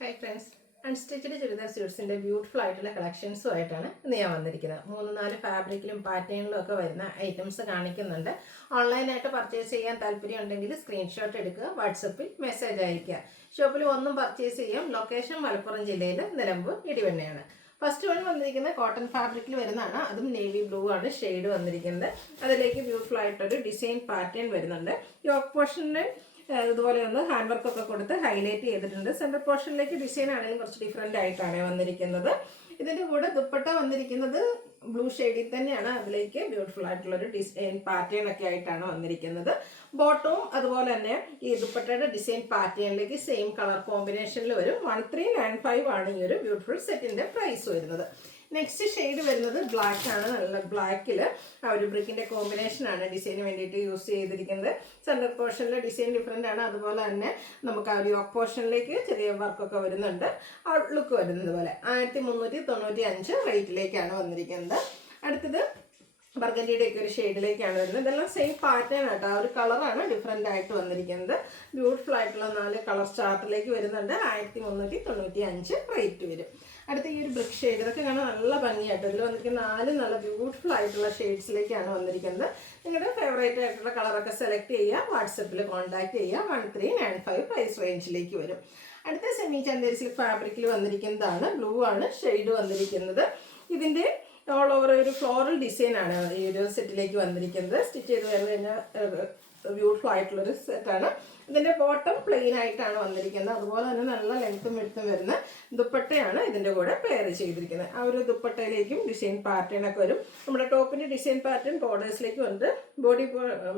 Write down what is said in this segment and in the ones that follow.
Hi friends, unstitched churidar സ്യൂട്ട്സിൻ്റെ beautiful ആയിട്ടുള്ള കളക്ഷൻസുമായിട്ടാണ് ഇന്ന് ഞാൻ വന്നിരിക്കുന്നത്. 3-4 ഫാബ്രിക്കിലും പാറ്റേണിലും ഒക്കെ വരുന്ന ഐറ്റംസ് കാണിക്കുന്നുണ്ട്. ഓൺലൈനായിട്ട് പർച്ചേസ് ചെയ്യാൻ താല്പര്യം ഉണ്ടെങ്കിൽ സ്ക്രീൻഷോട്ട് എടുക്കുക, വാട്സപ്പിൽ മെസ്സേജ് അയയ്ക്കുക. ഷോപ്പിൽ ഒന്നും പർച്ചേസ് ചെയ്യാം. ലൊക്കേഷൻ മലപ്പുറം ജില്ലയിൽ നിലമ്പൂർ ഇടിവണ്ണയാണ്. ഫസ്റ്റ് വൺ വന്നിരിക്കുന്നത് കോട്ടൺ ഫാബ്രിക്കിൽ വരുന്നതാണ്. അതും നേവി ബ്ലൂ ആണ് ഷെയ്ഡ് വന്നിരിക്കുന്നത്. അതിലേക്ക് ബ്യൂട്ടിഫുൾ ആയിട്ടൊരു ഡിസൈൻ പാറ്റേൺ വരുന്നുണ്ട്. യോക്ക് പോർഷൻ്റെ ഇതുപോലെ ഒന്ന് ഹാൻഡ് വർക്കൊക്കെ കൊടുത്ത് ഹൈലൈറ്റ് ചെയ്തിട്ടുണ്ട്. സെൻറ്റർ പോർഷനിലേക്ക് ഡിസൈൻ ആണെങ്കിലും കുറച്ച് ഡിഫറെൻ്റ് ആയിട്ടാണ് വന്നിരിക്കുന്നത്. ഇതിൻ്റെ കൂടെ ദുപ്പട്ട വന്നിരിക്കുന്നത് ബ്ലൂ ഷെയ്ഡിൽ തന്നെയാണ്. അതിലേക്ക് ബ്യൂട്ടിഫുൾ ആയിട്ടുള്ളൊരു ഡിസൈൻ പാറ്റേൺ ഒക്കെ ആയിട്ടാണ് വന്നിരിക്കുന്നത്. ബോട്ടവും അതുപോലെ തന്നെ ഈ ദുപ്പട്ടയുടെ ഡിസൈൻ പാറ്റേണിലേക്ക് സെയിം കളർ കോമ്പിനേഷനിൽ വരും. 1395 ആണ് ഈ ഒരു ബ്യൂട്ടിഫുൾ സെറ്റിൻ്റെ പ്രൈസ് വരുന്നത്. നെക്സ്റ്റ് ഷെയ്ഡ് വരുന്നത് ബ്ലാക്ക് ആണ്. നല്ല ബ്ലാക്കിൽ ആ ഒരു ബ്രിക്കിൻ്റെ കോമ്പിനേഷനാണ് ഡിസൈന് വേണ്ടിയിട്ട് യൂസ് ചെയ്തിരിക്കുന്നത്. സെൻറ്റർ പോർഷനിലെ ഡിസൈൻ ഡിഫറെൻ്റ് ആണ്. അതുപോലെ തന്നെ നമുക്ക് ആ ഒരു യോക്ക് പോർഷനിലേക്ക് ചെറിയ വർക്കൊക്കെ വരുന്നുണ്ട്. ഔട്ട്ലുക്ക് വരുന്നത് പോലെ 1395 റേറ്റിലേക്കാണ് വന്നിരിക്കുന്നത്. അടുത്തത് ബർഗൻഡിയുടെ ഒക്കെ ഒരു ഷെയ്ഡിലേക്കാണ് വരുന്നത്. ഇതെല്ലാം സെയിം പാറ്റേൺ ആട്ടോ. ആ ഒരു കളറാണ് ഡിഫറെൻ്റ് ആയിട്ട് വന്നിരിക്കുന്നത്. ബ്യൂട്ടിഫുൾ ആയിട്ടുള്ള 4 കളർ ചാർട്ടിലേക്ക് വരുന്നുണ്ട്. 1395 റേറ്റ് വരും. അടുത്ത ഈ ഒരു ബ്രിക്ക് ഷെയ്ഡ്, ഇതൊക്കെ കാണാൻ നല്ല ഭംഗിയായിട്ട് ഇതിൽ വന്നിരിക്കുന്ന 4 നല്ല ബ്യൂട്ടിഫുൾ ആയിട്ടുള്ള ഷെയ്ഡ്സിലേക്കാണ് വന്നിരിക്കുന്നത്. നിങ്ങളുടെ ഫേവറേറ്റ് ആയിട്ടുള്ള കളറൊക്കെ സെലക്ട് ചെയ്യുക, വാട്സപ്പിൽ കോൺടാക്ട് ചെയ്യുക. 1395 പ്രൈസ് റേഞ്ചിലേക്ക് വരും. അടുത്ത സെമി ചന്തേരി സിൽക്ക് ഫാബ്രിക്കിൽ വന്നിരിക്കുന്നതാണ്. ബ്ലൂ ആണ് ഷെയ്ഡ് വന്നിരിക്കുന്നത്. ഇതിൻ്റെ ഓൾ ഓവർ ഒരു ഫ്ലോറൽ ഡിസൈൻ ആണ് ഈ ഒരു സെറ്റിലേക്ക് വന്നിരിക്കുന്നത്. സ്റ്റിച്ച് ചെയ്ത് വന്നു കഴിഞ്ഞാൽ ബ്യൂട്ടിഫുൾ ആയിട്ടുള്ളൊരു സെറ്റാണ്. ഇതിൻ്റെ ബോട്ടം പ്ലെയിൻ ആയിട്ടാണ് വന്നിരിക്കുന്നത്. അതുപോലെ തന്നെ നല്ല ലെങ്ത്തും വെടുത്തും വരുന്ന ദുപ്പട്ടയാണ് ഇതിൻ്റെ കൂടെ പെയർ ചെയ്തിരിക്കുന്നത്. ആ ഒരു ദുപ്പട്ടയിലേക്കും ഡിസൈൻ പാറ്റേൺ ഒക്കെ വരും. നമ്മുടെ ടോപ്പിൻ്റെ ഡിസൈൻ പാറ്റേൺ ബോർഡേഴ്സിലേക്ക് വന്നിട്ട് ബോഡി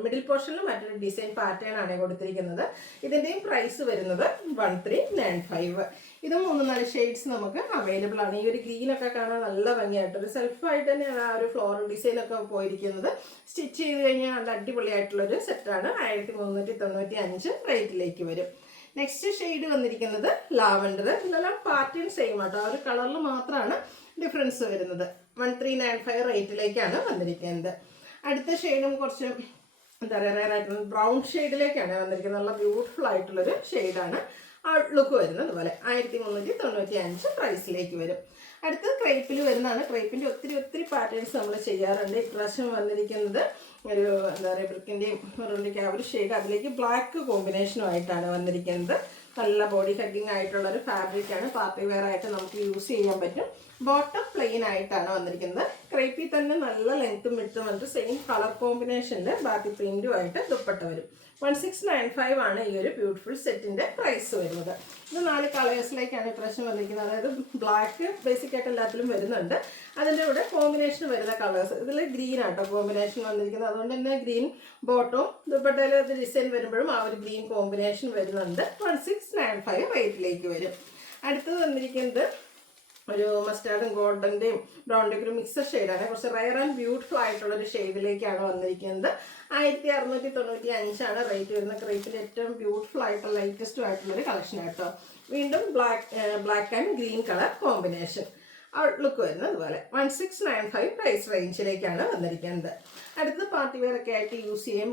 മിഡിൽ പോർഷനിൽ മറ്റൊരു ഡിസൈൻ പാറ്റേൺ ആണ് കൊടുത്തിരിക്കുന്നത്. ഇതിൻ്റെയും പ്രൈസ് വരുന്നത് 1395. ഇത് 3-4 ഷെയ്ഡ്സ് നമുക്ക് അവൈലബിൾ ആണ്. ഈ ഒരു ഗ്രീനൊക്കെ കാണാൻ നല്ല ഭംഗിയായിട്ട് ഒരു സെൽഫായിട്ട് തന്നെയാണ് ആ ഒരു ഫ്ലോറൽ ഡിസൈനൊക്കെ പോയിരിക്കുന്നത്. സ്റ്റിച്ച് ചെയ്ത് കഴിഞ്ഞാൽ നല്ല അടിപൊളിയായിട്ടുള്ളൊരു സെറ്റാണ്. 1395 റേറ്റിലേക്ക് വരും. നെക്സ്റ്റ് ഷെയ്ഡ് വന്നിരിക്കുന്നത് ലാവൻഡർ. ഇതെല്ലാം പാറ്റേൺ സെയിം ആട്ടോ. ആ ഒരു കളറിൽ മാത്രമാണ് ഡിഫറൻസ് വരുന്നത്. 1395 റേറ്റിലേക്കാണ് വന്നിരിക്കുന്നത്. അടുത്ത ഷെയ്ഡും കുറച്ച് എന്താ പറയുക റെയർ ആയിട്ടുള്ള ബ്രൗൺ ഷെയ്ഡിലേക്കാണ് വന്നിരിക്കുന്നത്. നല്ല ബ്യൂട്ടിഫുൾ ആയിട്ടുള്ളൊരു ഷെയ്ഡാണ്. ഔട്ട്ലുക്ക് വരുന്നത് പോലെ 1395 പ്രൈസിലേക്ക് വരും. അടുത്തത് ക്രേപ്പിൽ വരുന്നതാണ്. ക്രേപ്പിൻ്റെ ഒത്തിരി പാറ്റേൺസ് നമ്മൾ ചെയ്യാറുണ്ട്. ഇപ്രാവശ്യം വന്നിരിക്കുന്നത് ഒരു എന്താ പറയുക ബ്രിക്കിൻ്റെയും മെറൂണിൻ്റെയും ആ ഒരു ഷെയ്ഡ്, അതിലേക്ക് ബ്ലാക്ക് കോമ്പിനേഷനുമായിട്ടാണ് വന്നിരിക്കുന്നത്. നല്ല ബോഡി ഹഗ്ഗിങ് ആയിട്ടുള്ളൊരു ഫാബ്രിക്കാണ്. പാർട്ടി വെയർ ആയിട്ട് നമുക്ക് യൂസ് ചെയ്യാൻ പറ്റും. ബോട്ടം പ്ലെയിൻ ആയിട്ടാണ് വന്നിരിക്കുന്നത്. ക്രേപ്പിൽ തന്നെ നല്ല ലെങ്ത്തും വിട്ടും വന്നിട്ട് സെയിം കളർ കോമ്പിനേഷനിൽ ബാക്കി പ്രിൻറ്റുമായിട്ട് ദുപ്പട്ട വരും. 1695 ആണ് ഈ ഒരു ബ്യൂട്ടിഫുൾ സെറ്റിൻ്റെ പ്രൈസ് വരുന്നത്. ഇത് 4 കളേഴ്സിലേക്കാണ് ഇപ്രാവശ്യം വന്നിരിക്കുന്നത്. അതായത് ബ്ലാക്ക് ബേസിക് ആയിട്ട് എല്ലാത്തിലും വരുന്നുണ്ട്. അതിൻ്റെ കൂടെ കോമ്പിനേഷൻ വരുന്ന കളേഴ്സ് ഇതിൽ ഗ്രീൻ ആട്ടോ കോമ്പിനേഷൻ വന്നിരിക്കുന്നത്. അതുകൊണ്ട് തന്നെ ഗ്രീൻ ബോട്ടവും ദുപ്പട്ടയിൽ ഡിസൈൻ വരുമ്പോഴും ആ ഒരു ഗ്രീൻ കോമ്പിനേഷൻ വരുന്നുണ്ട്. 1695 റേറ്റിലേക്ക് വരും. അടുത്തത് വന്നിരിക്കുന്നത് ഒരു മസ്റ്റാർഡും ഗോൾഡൻ്റെയും ബ്രൗണിൻ്റെയും ഒരു മിക്സഡ് ഷെയ്ഡാണ്. കുറച്ച് റയർ ആൻഡ് ബ്യൂട്ടിഫുൾ ആയിട്ടുള്ളൊരു ഷെയ്ഡിലേക്കാണ് വന്നിരിക്കുന്നത്. 1695 ആണ് റേറ്റ് വരുന്നത്. ക്രേപ്പിൽ ഏറ്റവും ബ്യൂട്ടിഫുൾ ആയിട്ടുള്ള ലേറ്റസ്റ്റും ആയിട്ടുള്ളൊരു കളക്ഷൻ ആട്ടോ. വീണ്ടും black and green colour combination. Outlook വരുന്നത് അതുപോലെ 1695 പ്രൈസ് റേഞ്ചിലേക്കാണ് വന്നിരിക്കുന്നത്. അടുത്ത പാർട്ടി വെയർ ഒക്കെ ആയിട്ട് യൂസ് ചെയ്യാൻ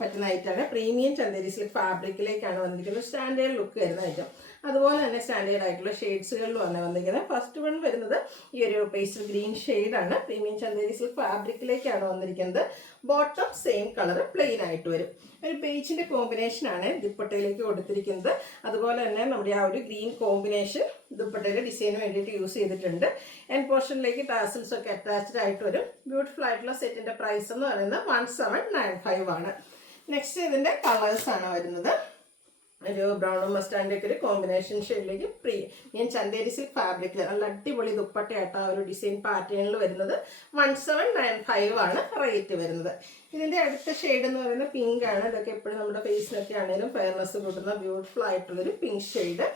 പറ്റുന്ന ഐറ്റമാണ്. പ്രീമിയം ചന്തേരി സിൽക്ക് ഫാബ്രിക്കിലേക്കാണ് വന്നിരിക്കുന്നത്. സ്റ്റാൻഡേർഡ് ലുക്ക് വരുന്ന ഐറ്റം. അതുപോലെ തന്നെ സ്റ്റാൻഡേർഡ് ആയിട്ടുള്ള ഷെയ്ഡ്സുകളിലുമാണ് വന്നിരിക്കുന്നത്. ഫസ്റ്റ് വൺ വരുന്നത് ഈ ഒരു പേസ്റ്റൽ ഗ്രീൻ ഷെയ്ഡാണ്. പ്രീമിയം ചന്തേരി സിൽക്ക് ഫാബ്രിക്കിലേക്കാണ് വന്നിരിക്കുന്നത്. ബോട്ടം സെയിം കളർ പ്ലെയിൻ ആയിട്ട് വരും. ഒരു പേജിൻ്റെ കോമ്പിനേഷനാണ് ദുപ്പട്ടയിലേക്ക് കൊടുത്തിരിക്കുന്നത്. അതുപോലെ തന്നെ നമ്മുടെ ആ ഒരു ഗ്രീൻ കോമ്പിനേഷൻ ദുപ്പട്ടയുടെ ഡിസൈന് വേണ്ടിയിട്ട് യൂസ് ചെയ്തിട്ടുണ്ട്. എൻഡ് പോർഷനിലേക്ക് ടാസിൽസ് ഒക്കെ അറ്റാച്ച്ഡ് ആയിട്ട് വരും. ബ്യൂട്ടിഫുൾ ആയിട്ടുള്ള സെറ്റിൻ്റെ പ്രൈസ് എന്ന് പറയുന്നത് 1795 ആണ്. നെക്സ്റ്റ് ഇതിൻ്റെ കളേഴ്സാണ് വരുന്നത്. ഒരു ബ്രൗണും മസ്റ്റാൻഡിൻ്റെ ഒക്കെ ഒരു കോമ്പിനേഷൻ ഷെയ്ഡിലേക്ക് ഞാൻ ചന്തേരി സിൽക്ക് ഫാബ്രിക്കിൽ നല്ല അടിപൊളി ദുപ്പട്ടയായിട്ട് ആ ഒരു ഡിസൈൻ പാറ്റേണിൽ വരുന്നത്. 1795 ആണ് റേറ്റ് വരുന്നത്. ഇതിൻ്റെ അടുത്ത ഷെയ്ഡ് എന്ന് പറയുന്നത് പിങ്ക് ആണ്. ഇതൊക്കെ എപ്പോഴും നമ്മുടെ ഫേസിനൊക്കെ ആണെങ്കിലും ഫെയർനെസ് കൂട്ടുന്ന ബ്യൂട്ടിഫുൾ ആയിട്ടുള്ളൊരു പിങ്ക് ഷെയ്ഡ്.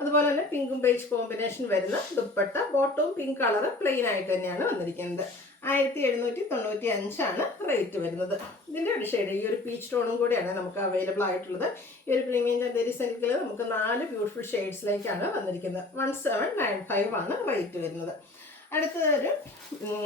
അതുപോലെ തന്നെ പിങ്കും ബേജ് കോമ്പിനേഷൻ വരുന്ന ദുപ്പട്ട. ബോട്ടവും പിങ്ക് കളർ പ്ലെയിൻ ആയിട്ട് തന്നെയാണ് വന്നിരിക്കുന്നത്. 1795 ആണ് റേറ്റ് വരുന്നത്. ഇതിൻ്റെ ഒരു ഷെയ്ഡ് ഈ ഒരു പീച്ച് ടോണും കൂടിയാണ് നമുക്ക് അവൈലബിൾ ആയിട്ടുള്ളത്. ഈ ഒരു പ്രീമിയം ചന്തേരി സിൽക്കിൽ നമുക്ക് 4 ബ്യൂട്ടിഫുൾ ഷെയ്ഡ്സിലേക്കാണ് വന്നിരിക്കുന്നത്. 1795 ആണ് റേറ്റ് വരുന്നത്. അടുത്തതൊരു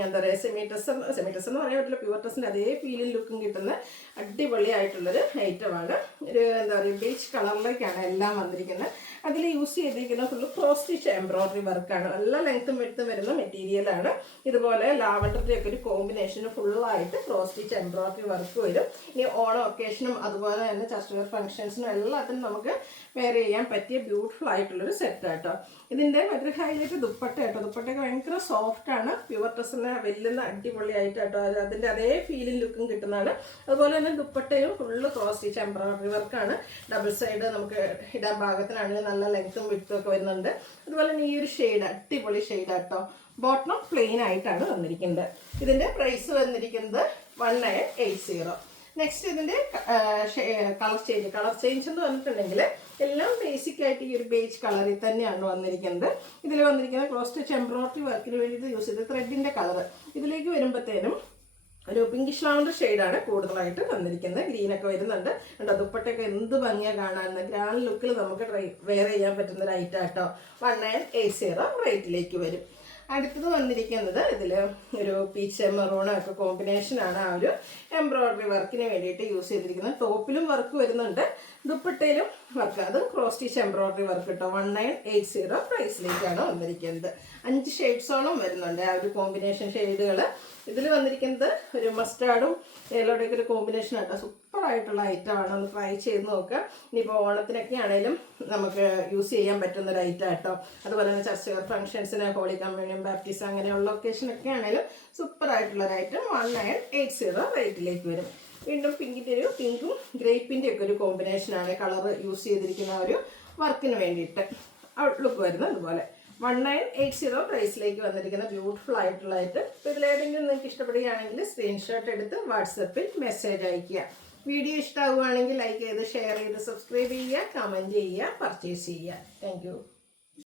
എന്താ പറയുക സെമി ഡ്രസ്സ് എന്ന് പറയാൻ പറ്റില്ല, പ്യുവർ ഡ്രസ്സിൻ്റെ അതേ ഫീലിംഗ് ലുക്കും കിട്ടുന്ന അടിപൊളിയായിട്ടുള്ളൊരു ഐറ്റമാണ്. ഒരു എന്താ പറയുക ബീച്ച് കളറിലേക്കാണ് എല്ലാം വന്നിരിക്കുന്നത്. അതിൽ യൂസ് ചെയ്തിരിക്കുന്ന ഫുള്ള് ക്രോസ് സ്റ്റിച്ച് എംബ്രോയിഡറി വർക്കാണ്. നല്ല ലെങ്ത്തും വെടുത്തും വരുന്ന മെറ്റീരിയലാണ്. ഇതുപോലെ ലാവൻഡറിൻ്റെ ഒക്കെ ഒരു കോമ്പിനേഷന് ഫുള്ളായിട്ട് ക്രോസ് സ്റ്റിച്ച് എംബ്രോയിഡറി വർക്ക് വരും. ഇനി ഓണം ഒക്കേഷനും അതുപോലെ തന്നെ ചർച്ച് വെയർ ഫംഗ്ഷൻസിനും എല്ലാത്തിനും നമുക്ക് വെയർ ചെയ്യാൻ പറ്റിയ ബ്യൂട്ടിഫുൾ ആയിട്ടുള്ളൊരു സെറ്റ് കേട്ടോ. ഇതിൻ്റെ മറ്റൊരു ഹൈലൈറ്റ് ദുപ്പട്ട കേട്ടോ. ദുപ്പട്ടയൊക്കെ ഭയങ്കര സോഫ്റ്റാണ്, പ്യുവർ ഡ്രസ്സിനെ വെല്ലുന്ന അടിപൊളിയായിട്ട് കേട്ടോ. അതിൻ്റെ അതേ ഫീലിംഗ് ലുക്കും കിട്ടുന്നതാണ്. അതുപോലെ തന്നെ ദുപ്പട്ടയും ഫുള്ള് ക്രോസ് സ്റ്റിച്ച് എംബ്രോയിഡറി വർക്കാണ്. ഡബിൾ സൈഡ് നമുക്ക് ഇടാൻ പാകത്തിനാണെങ്കിൽ നല്ല ലെങ്ത്തും വിഡ്ത്തും ഒക്കെ വരുന്നുണ്ട്. അതുപോലെ തന്നെ ഈ ഒരു ഷെയ്ഡ് അടിപൊളി ഷെയ്ഡ് കേട്ടോ. ബോട്ടം പ്ലെയിൻ ആയിട്ടാണ് വന്നിരിക്കുന്നത്. ഇതിൻ്റെ പ്രൈസ് വന്നിരിക്കുന്നത് 1980. നെക്സ്റ്റ് ഇതിൻ്റെ കളർ ചേഞ്ച് എന്ന് പറഞ്ഞിട്ടുണ്ടെങ്കിൽ എല്ലാം ബേസിക് ആയിട്ട് ഈ ഒരു ബേജ് കളറിൽ തന്നെയാണ് വന്നിരിക്കുന്നത്. ഇതിൽ വന്നിരിക്കുന്ന ക്രോസ് സ്റ്റിച്ച് എംബ്രോയിഡറി വർക്കിന് വേണ്ടിയിട്ട് യൂസ് ചെയ്ത ത്രെഡിൻ്റെ കളർ ഇതിലേക്ക് വരുമ്പോഴത്തേനും ഒരു പിങ്കിഷ് ലാവൻഡർ ഷെയ്ഡാണ് കൂടുതലായിട്ട് വന്നിരിക്കുന്നത്. ഗ്രീനൊക്കെ വരുന്നുണ്ട്. ദുപ്പട്ടയൊക്കെ എന്ത് ഭംഗിയാണ് കാണാൻ. ഗ്രാൻഡ് ലുക്കിൽ നമുക്ക് വെയർ ചെയ്യാൻ പറ്റുന്ന ഒരു ഐറ്റം കേട്ടോ. 1980 റേറ്റിലേക്ക് വരും. അടുത്തത് വന്നിരിക്കുന്നത് ഇതിൽ ഒരു പീച്ച് മെറൂൺ ഒക്കെ കോമ്പിനേഷനാണ് ആ ഒരു എംബ്രോയിഡറി വർക്കിന് വേണ്ടിയിട്ട് യൂസ് ചെയ്തിരിക്കുന്നത്. ടോപ്പിലും വർക്ക് വരുന്നുണ്ട്, ദുപ്പട്ടയിലും വർക്ക്. അത് ക്രോസ് സ്റ്റിച്ച് എംബ്രോയിഡറി വർക്ക് കേട്ടോ. 1980 പ്രൈസിലേക്കാണ് വന്നിരിക്കുന്നത്. 5 ഷെയ്ഡ്സോളം വരുന്നുണ്ട് ആ ഒരു കോമ്പിനേഷൻ ഷെയ്ഡുകൾ. ഇതിൽ വന്നിരിക്കുന്നത് ഒരു മസ്റ്റാർഡും യെല്ലോയുടെയൊക്കെ ഒരു കോമ്പിനേഷൻ ആട്ടോ. സൂപ്പറായിട്ടുള്ള ഐറ്റമാണ്, ഒന്ന് ട്രൈ ചെയ്ത് നോക്കുക. ഇനിയിപ്പോൾ ഓണത്തിനൊക്കെ ആണെങ്കിലും നമുക്ക് യൂസ് ചെയ്യാൻ പറ്റുന്ന ഒരു ഐറ്റം കേട്ടോ. അതുപോലെ തന്നെ ചർച്ച് വെയർ ഫംഗ്ഷൻസിന്, ഹോളി കമ്മ്യൂണിയൻ, ബാപ്റ്റിസം അങ്ങനെയുള്ള ഒക്കേഷനൊക്കെ ആണെങ്കിലും സൂപ്പറായിട്ടുള്ളൊരു ഐറ്റം. 1980 റേറ്റിലേക്ക് വരും. വീണ്ടും പിങ്കും ഗ്രേപ്പിൻ്റെ ഒക്കെ ഒരു കോമ്പിനേഷനാണ് കളർ യൂസ് ചെയ്തിരിക്കുന്ന ഒരു വർക്കിന് വേണ്ടിയിട്ട് ഔട്ട്ലുക്ക് വരുന്നത്. അതുപോലെ 1980 പ്രൈസിലേക്ക് വന്നിരിക്കുന്ന ബ്യൂട്ടിഫുൾ ആയിട്ടുള്ള ഐറ്റം. ഇപ്പോൾ ഇതിലേതെങ്കിലും നിങ്ങൾക്ക് ഇഷ്ടപ്പെടുകയാണെങ്കിൽ സ്ക്രീൻഷോട്ട് എടുത്ത് വാട്സപ്പിൽ മെസ്സേജ് അയയ്ക്കുക. വീഡിയോ ഇഷ്ടമാവുകയാണെങ്കിൽ ലൈക്ക് ചെയ്ത് ഷെയർ ചെയ്ത് സബ്സ്ക്രൈബ് ചെയ്യുക, കമൻറ്റ് ചെയ്യുക, പർച്ചേസ് ചെയ്യുക. താങ്ക്